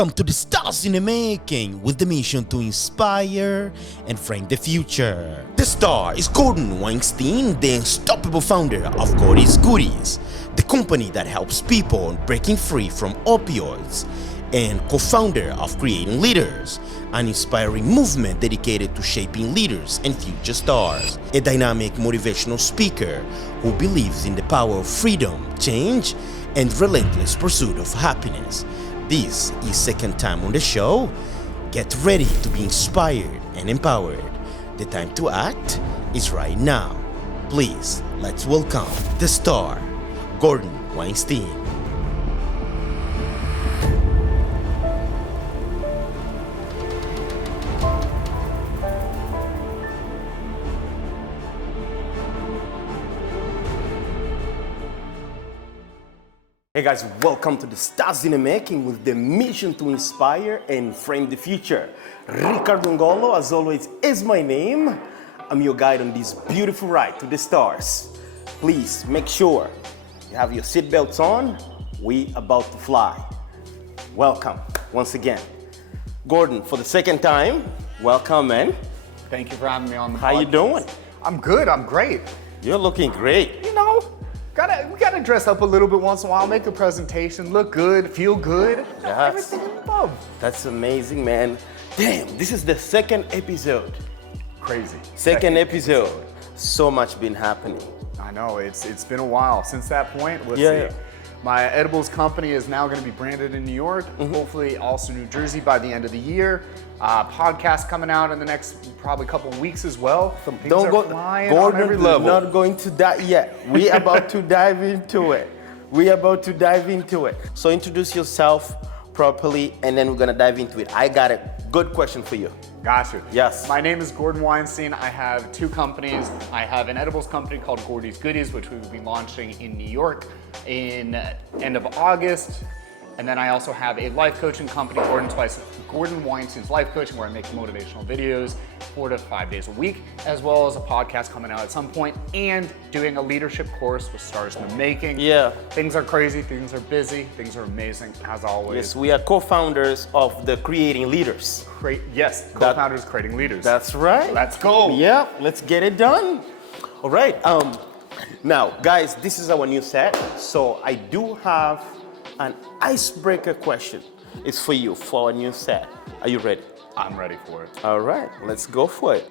Welcome to the Stars in the Making with the mission to inspire and frame the future. The star is Gordon Weinstein, the unstoppable founder of Gordies Goodies, the company that helps people breaking free from opioids, and co-founder of Creating Leaders, an inspiring movement dedicated to shaping leaders and future stars. A dynamic motivational speaker who believes in the power of freedom, change, and relentless pursuit of happiness. This is second time on the show. Get ready to be inspired and empowered. The time to act is right now. Please, let's welcome the star, Gordon Weinstein. Hey guys, welcome to the Stars in the Making with the mission to inspire and frame the future. Ricardo Ngolo, as always, is my name. I'm your guide on this beautiful ride to the stars. Please make sure you have your seatbelts on. We about to fly. Welcome once again. Gordon, for the second time, welcome, man. Thank you for having me on the podcast. How you doing? I'm good, I'm great. You're looking great. You know, we gotta dress up a little bit once in a while, make the presentation look good, feel good. Yes. Everything in above. That's amazing, man. Damn, this is the second episode. Crazy. Second episode. So much been happening. I know, it's been a while. Since that point, let's Yeah. see. My edibles company is now gonna be branded in New York, hopefully also New Jersey by the end of the year. Podcast coming out in the next probably couple weeks as well. Things Don't are go, flying Gordon, on every we're level. not going to that yet. We're about to dive into it. We're about to dive into it. So introduce yourself properly and then we're gonna dive into it. I got a good question for you. Gotcha. Yes. My name is Gordon Weinstein. I have two companies. I have an edibles company called Gordies Goodies, which we will be launching in New York in end of August. And then I also have a life coaching company, Gordon Weinstein's Life Coaching, where I make motivational videos 4 to 5 days a week, as well as a podcast coming out at some point, and doing a leadership course with Stars in the Making. Yeah. Things are crazy, things are busy, things are amazing, as always. Yes, we are co-founders of the Creating Leaders. Yes, co-founders Creating Leaders. That's right. Let's go. Yeah, let's get it done. All right. Now, guys, this is our new set. So I do have an icebreaker question. It's for you, for our new set. Are you ready? I'm ready for it. All right, let's go for it.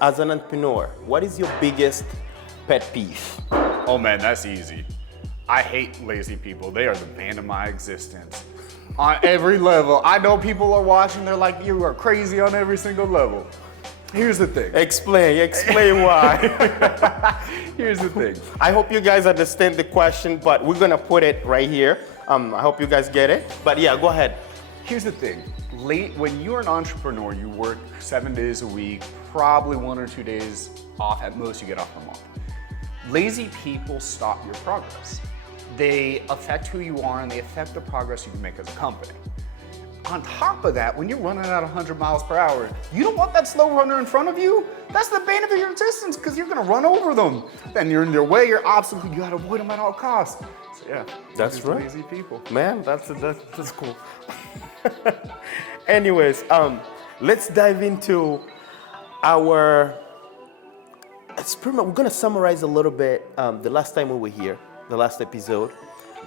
As an entrepreneur, what is your biggest pet peeve? Oh man, that's easy. I hate lazy people. They are the bane of my existence. On every level. I know people are watching, they're like, you are crazy on every single level. Here's the thing. Explain why. Here's the thing. I hope you guys understand the question, but we're gonna put it right here. I hope you guys get it. But yeah, go ahead. Here's the thing. When you're an entrepreneur, you work 7 days a week, probably 1 or 2 days off at most you get off per month. Lazy people stop your progress. They affect who you are and they affect the progress you can make as a company. On top of that, when you're running at 100 miles per hour, you don't want that slow runner in front of you. That's the bane of your existence because you're gonna run over them. Then you're in their way, you're obstacle, you gotta avoid them at all costs. So yeah, That's these right. lazy people. Man, that's cool. Anyways, let's dive into our experiment. We're gonna summarize a little bit the last time we were here, the last episode,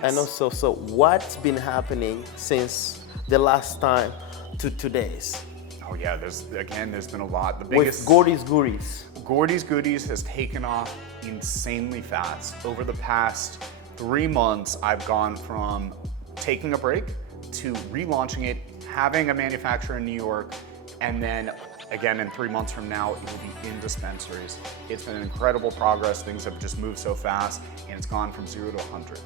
and also so what's been happening since the last time to today's. Oh yeah, there's been a lot. The With biggest Gordies Goodies. Gordies Goodies has taken off insanely fast. Over the past 3 months, I've gone from taking a break to relaunching it, having a manufacturer in New York, and then again in 3 months from now, it will be in dispensaries. It's been incredible progress. Things have just moved so fast, and it's gone from 0 to 100.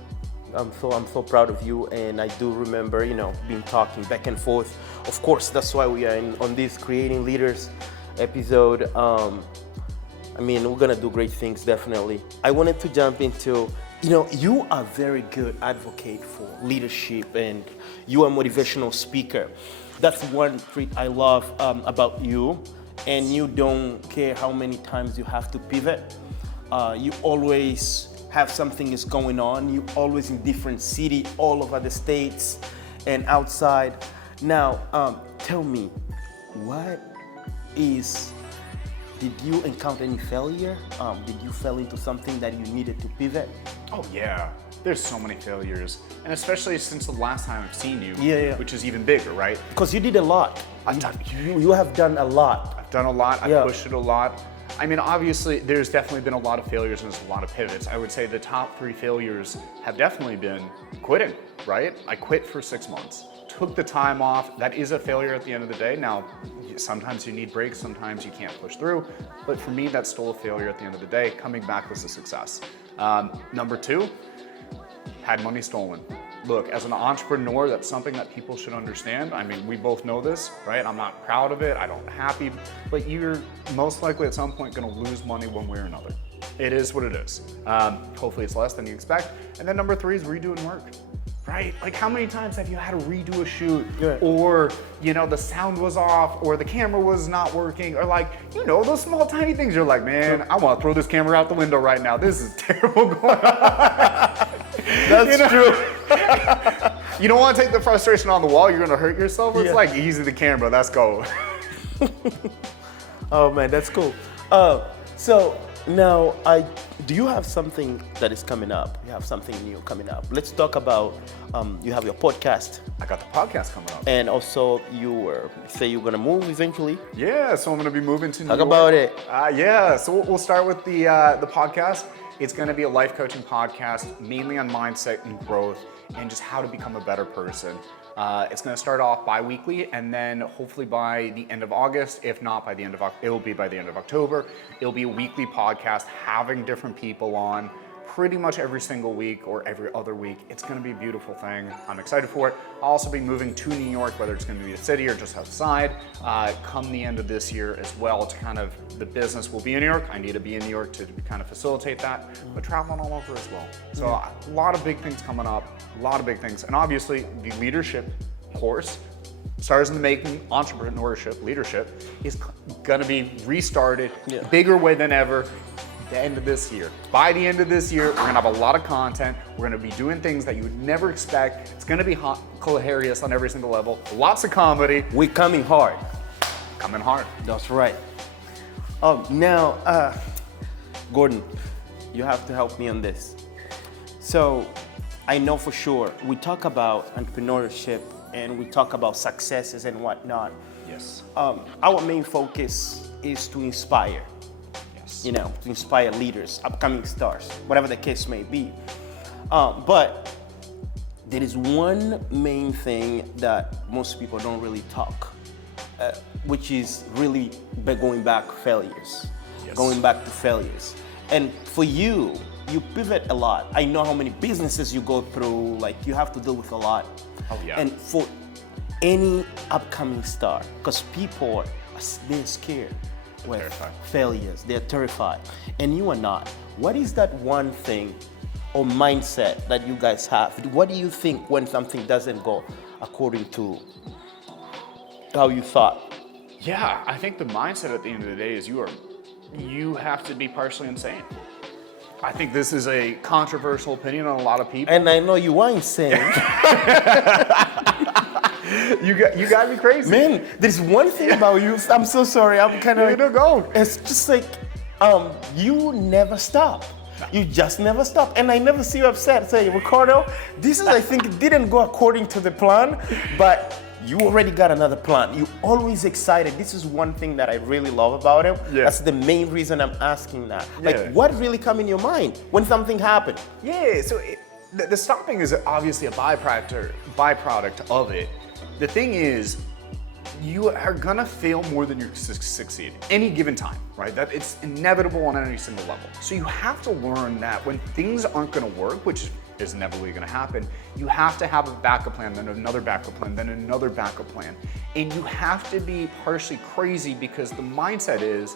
I'm so proud of you, and I do remember, being talking back and forth. Of course, that's why we are on this Creating Leaders episode. We're gonna do great things, definitely. I wanted to jump into, you are a very good advocate for leadership, and you are a motivational speaker. That's one trait I love about you, and you don't care how many times you have to pivot You always have something is going on. You always in different city, all over the states and outside. Now, tell me, did you encounter any failure? Did you fall into something that you needed to pivot? Oh yeah, there's so many failures, and especially since the last time I've seen you, which is even bigger, right? Because you did a lot. You have done a lot. I've done a lot. I've pushed it a lot. I mean, obviously, there's definitely been a lot of failures and there's a lot of pivots. I would say the top 3 failures have definitely been quitting, right? I quit for 6 months. Took the time off. That is a failure at the end of the day. Now, sometimes you need breaks, sometimes you can't push through, but for me, that's still a failure at the end of the day. Coming back was a success. Number 2, had money stolen. Look, as an entrepreneur, that's something that people should understand. I mean, we both know this, right? I'm not proud of it, I don't happy, but you're most likely at some point gonna lose money one way or another. It is what it is. Hopefully it's less than you expect. And then number 3 is redoing work. Right? Like how many times have you had to redo a shoot or, the sound was off or the camera was not working or those small tiny things. You're like, man, I want to throw this camera out the window right now. This is terrible going on. That's true. You don't want to take the frustration on the wall. You're going to hurt yourself. It's like easy the camera. Let's go. Oh man, that's cool. So now do you have something that is coming up? You have something new coming up. Let's talk about, you have your podcast. I got the podcast coming up. And also you say you're gonna move eventually. Yeah, so I'm gonna be moving to New York. Talk about it. Yeah, so we'll start with the podcast. It's gonna be a life coaching podcast, mainly on mindset and growth and just how to become a better person. It's going to start off bi-weekly and then hopefully by the end of August, if not by the end of it will be by the end of October. It'll be a weekly podcast having different people on pretty much every single week or every other week. It's going to be a beautiful thing. I'm excited for it. I'll also be moving to New York, whether it's going to be the city or just outside, come the end of this year as well. To kind of, the business will be in New York. I need to be in New York to kind of facilitate that, but traveling all over as well. So a lot of big things coming up, a lot of big things. And obviously the leadership course, Stars in the Making, Entrepreneurship, Leadership, is gonna be restarted, bigger way than ever. The end of this year. By the end of this year, we're gonna have a lot of content. We're gonna be doing things that you would never expect. It's gonna be hilarious on every single level. Lots of comedy. We're coming hard. Coming hard. That's right. Now, Gordon, you have to help me on this. So, I know for sure, we talk about entrepreneurship and we talk about successes and whatnot. Yes. Our main focus is to inspire. To inspire leaders, upcoming stars, whatever the case may be. But there is one main thing that most people don't really talk, which is really going back failures, going back to failures. And for you pivot a lot. I know how many businesses you go through, you have to deal with a lot. Oh yeah. And for any upcoming star, because people are they're scared with failures, they're terrified, and you are not. What is that one thing or mindset that you guys have? What do you think when something doesn't go according to how you thought? Yeah, I think the mindset at the end of the day is you have to be partially insane. I think this is a controversial opinion on a lot of people. And I know you are insane. You got me crazy. Man, there's one thing about you. I'm so sorry. I'm kind of. Go. It's just you never stop. You just never stop. And I never see you upset. Say, Ricardo, this is, I think, it didn't go according to the plan, but you already got another plan. You're always excited. This is one thing that I really love about him. Yeah. That's the main reason I'm asking that. What really come in your mind when something happened? Yeah, so the stopping is obviously a byproduct of it. The thing is, you are gonna fail more than you succeed any given time, right? That it's inevitable on any single level. So you have to learn that when things aren't gonna work, which is inevitably gonna happen, you have to have a backup plan, then another backup plan, then another backup plan. And you have to be partially crazy because the mindset is,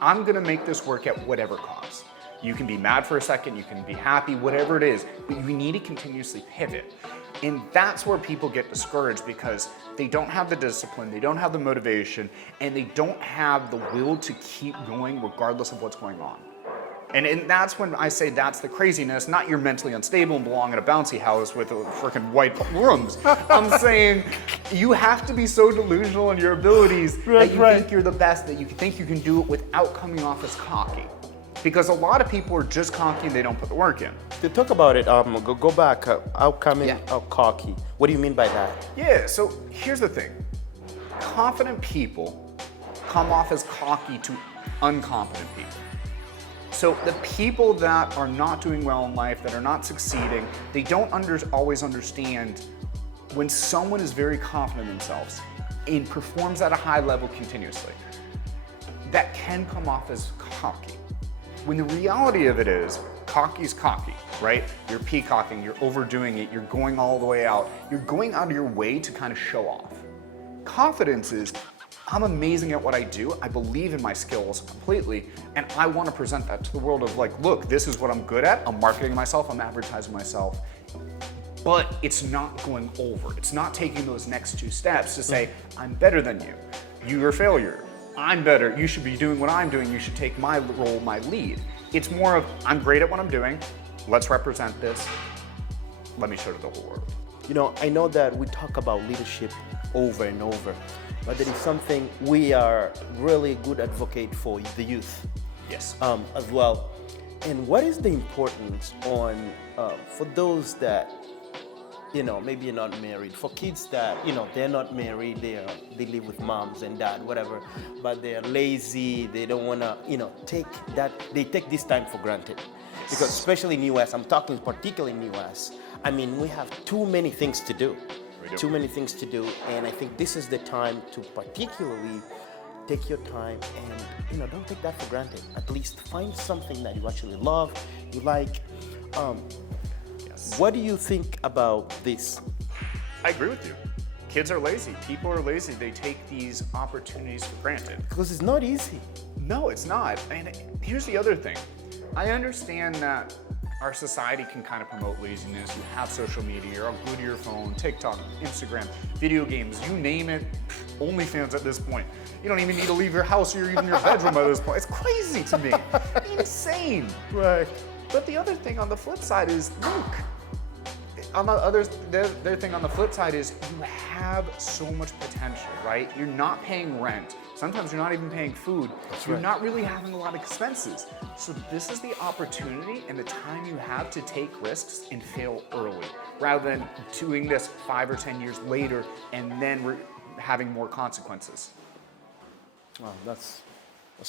I'm gonna make this work at whatever cost. You can be mad for a second, you can be happy, whatever it is, but you need to continuously pivot. And that's where people get discouraged because they don't have the discipline, they don't have the motivation, and they don't have the will to keep going regardless of what's going on. And that's when I say that's the craziness, not you're mentally unstable and belong in a bouncy house with freaking white rooms. I'm saying you have to be so delusional in your abilities that you think you're the best, that you think you can do it without coming off as cocky. Because a lot of people are just cocky and they don't put the work in. To talk about it, go back, out coming out cocky. What do you mean by that? Yeah, so here's the thing. Confident people come off as cocky to uncompetent people. So the people that are not doing well in life, that are not succeeding, they don't always understand when someone is very confident in themselves and performs at a high level continuously. That can come off as cocky. When the reality of it is, cocky's cocky, right? You're peacocking, you're overdoing it, you're going all the way out. You're going out of your way to kind of show off. Confidence is, I'm amazing at what I do, I believe in my skills completely, and I want to present that to the world of like, look, this is what I'm good at, I'm marketing myself, I'm advertising myself, but it's not going over. It's not taking those next two steps to say, I'm better than you, you're a failure. I'm better, you should be doing what I'm doing, you should take my role, my lead. It's more of, I'm great at what I'm doing, let's represent this, let me show to the whole world. You know, I know that we talk about leadership over and over, but there is something we are really good advocate for the youth. Yes. As well. And what is the importance on, for those that, you know, maybe you're not married, for kids that, you know, they're not married, they live with moms and dad, whatever, but they're lazy, they don't want to, you know, they take this time for granted. Because especially in the US, I'm talking particularly in the US, I mean, we have too many things to do. Too many things to do, and I think this is the time to particularly take your time and, you know, don't take that for granted. At least find something that you actually love, you like. What do you think about this? I agree with you. Kids are lazy. People are lazy. They take these opportunities for granted. Because it's not easy. No, it's not. And here's the other thing. I understand that our society can kind of promote laziness. You have social media, you're all glued to your phone, TikTok, Instagram, video games, you name it, OnlyFans at this point. You don't even need to leave your house or even your bedroom at this point. It's crazy to me. Insane. Right. But the other thing on the flip side is, look, the other thing on the flip side is you have so much potential, right? You're not paying rent. Sometimes you're not even paying food. You're not really having a lot of expenses. So this is the opportunity and the time you have to take risks and fail early, rather than doing this 5 or 10 years later and then having more consequences. Wow, that's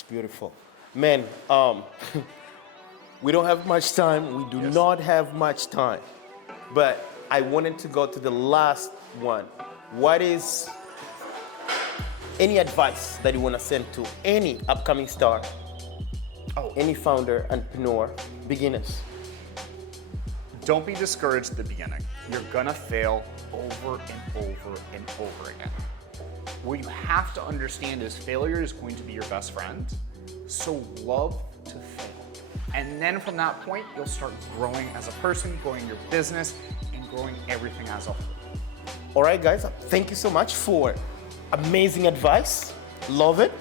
beautiful. Man, we don't have much time. We do not have much time. But I wanted to go to the last one. What is any advice that you want to send to any upcoming star, any founder, entrepreneur, beginners? Don't be discouraged at the beginning. You're gonna fail over and over and over again. What you have to understand is failure is going to be your best friend, so love to fail. And then from that point, you'll start growing as a person, growing your business, and growing everything as a whole. All right, guys, thank you so much for amazing advice. Love it.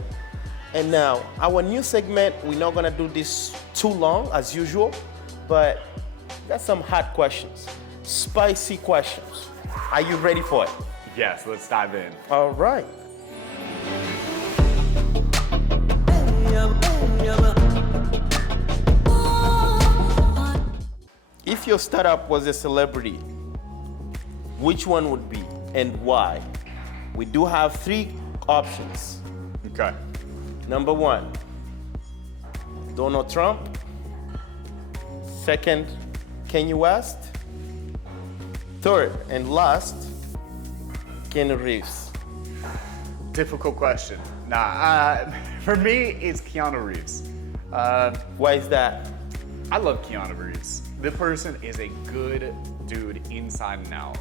And now, our new segment, we're not gonna do this too long as usual, but got some hot questions, spicy questions. Are you ready for it? Yes, let's dive in. All right. If your startup was a celebrity, which one would be and why? We do have 3 options. Okay. Number 1, Donald Trump. Second, Kanye West. Third and last, Keanu Reeves. Difficult question. For me, it's Keanu Reeves. Why is that? I love Keanu Reeves. The person is a good dude inside and out.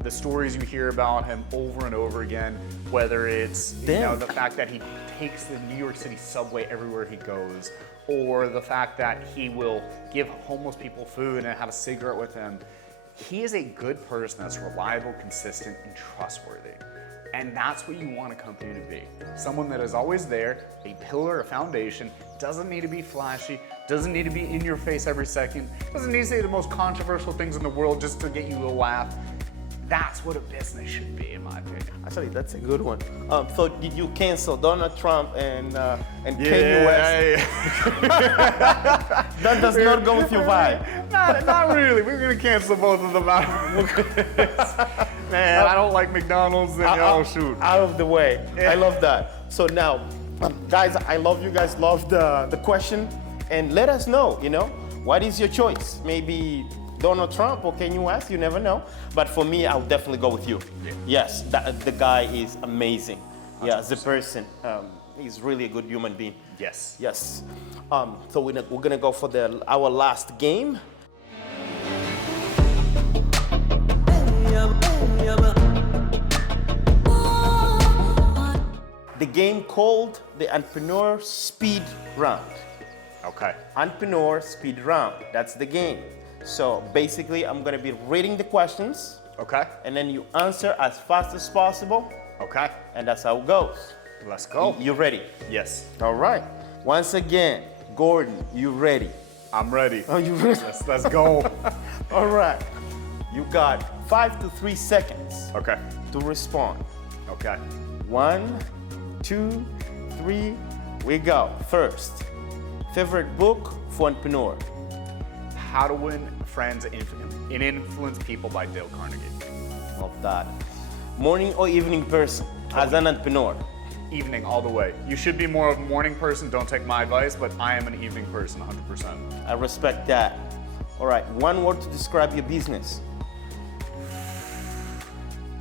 The stories you hear about him over and over again, whether it's the fact that he takes the New York City subway everywhere he goes, or the fact that he will give homeless people food and have a cigarette with him. He is a good person that's reliable, consistent, and trustworthy. And that's what you want a company to be. Someone that is always there, a pillar, a foundation, doesn't need to be flashy, doesn't need to be in your face every second, doesn't need to say the most controversial things in the world just to get you to laugh. That's what a business should be, in my opinion. Actually, that's a good one. So did you cancel Donald Trump and Kanye West? That does not go with your vibe. Not really. We're gonna cancel both of them out. Man, I don't like McDonald's, then shoot. Out of the way. Yeah. I love that. So now, guys, I love you guys love the question, and let us know, what is your choice? Maybe Donald Trump or Kanye West, you never know. But for me, I'll definitely go with you. Yeah. Yes, the guy is amazing. 100%. Yeah, as a person, he's really a good human being. Yes. Yes. So we're gonna go for our last game. The game called the Entrepreneur Speed Round. Okay. Entrepreneur Speed Round. That's the game. So basically, I'm gonna be reading the questions. Okay. And then you answer as fast as possible. Okay. And that's how it goes. Let's go. You ready? Yes. All right. Once again, Gordon, you ready? I'm ready. Are you ready? Let's go. All right. You got 5 to 3 seconds. Okay. To respond. Okay. 1, 2, 3, we go. First, favorite book for entrepreneur? How to Win Friends and Influence People by Dale Carnegie. Love that. Morning or evening person as an entrepreneur? Evening all the way. You should be more of a morning person, don't take my advice, but I am an evening person 100%. I respect that. All right, one word to describe your business.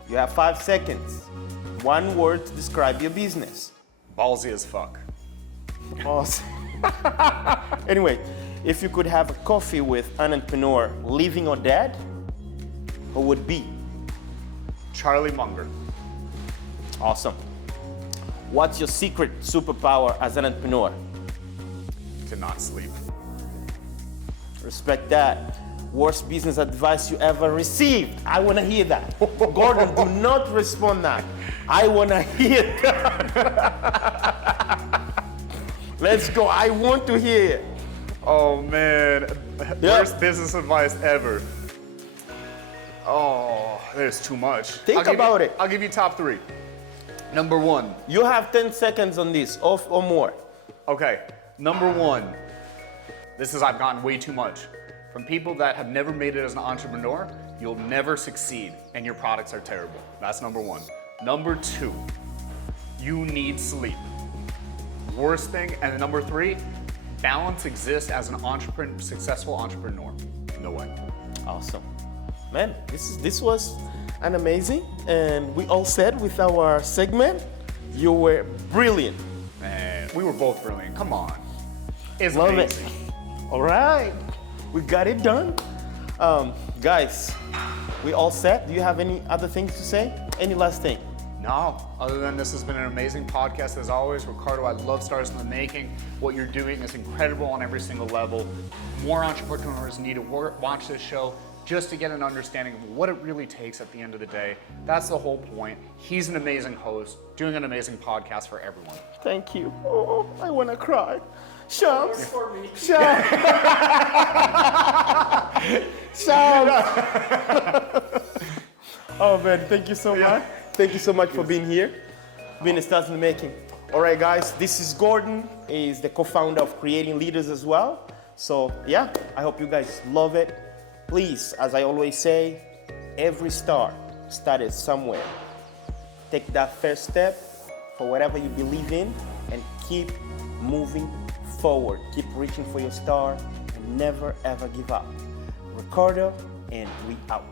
You have 5 seconds. One word to describe your business. Ballsy as fuck. Awesome. Anyway, if you could have a coffee with an entrepreneur, living or dead, who would be? Charlie Munger. Awesome. What's your secret superpower as an entrepreneur? To not sleep. Respect that. Worst business advice you ever received? I want to hear that. Gordon, do not respond that. I want to hear that. Let's go. I want to hear. Oh man, worst business advice ever. Oh, there's too much. Think about it. I'll give you top 3. Number 1. You have 10 seconds on this, or more. Okay, number 1. I've gotten way too much. From people that have never made it as an entrepreneur, you'll never succeed and your products are terrible. That's number 1. Number 2, you need sleep. Worst thing. And number 3, balance exists as an successful entrepreneur. No way. Awesome. Man, this was an amazing, and we all said with our segment, you were brilliant. Man, we were both brilliant. Come on. It's Love amazing. it. All right, we got it done. Guys, we all set. Do you have any other things to say? Any last thing? No, other than this has been an amazing podcast as always. Ricardo, I love Stars in the Making. What you're doing is incredible on every single level. More entrepreneurs need to watch this show just to get an understanding of what it really takes at the end of the day. That's the whole point. He's an amazing host, doing an amazing podcast for everyone. Thank you. Oh, I want to cry. Shams. For me. Shams. Shams. Oh man, thank you so much. Thank you so much for being here, being a Stars in the Making. All right, guys, this is Gordon. He's the co-founder of Creating Leaders as well. So yeah, I hope you guys love it. Please, as I always say, every star started somewhere. Take that first step for whatever you believe in and keep moving forward. Keep reaching for your star and never ever give up. Ricardo, and we out.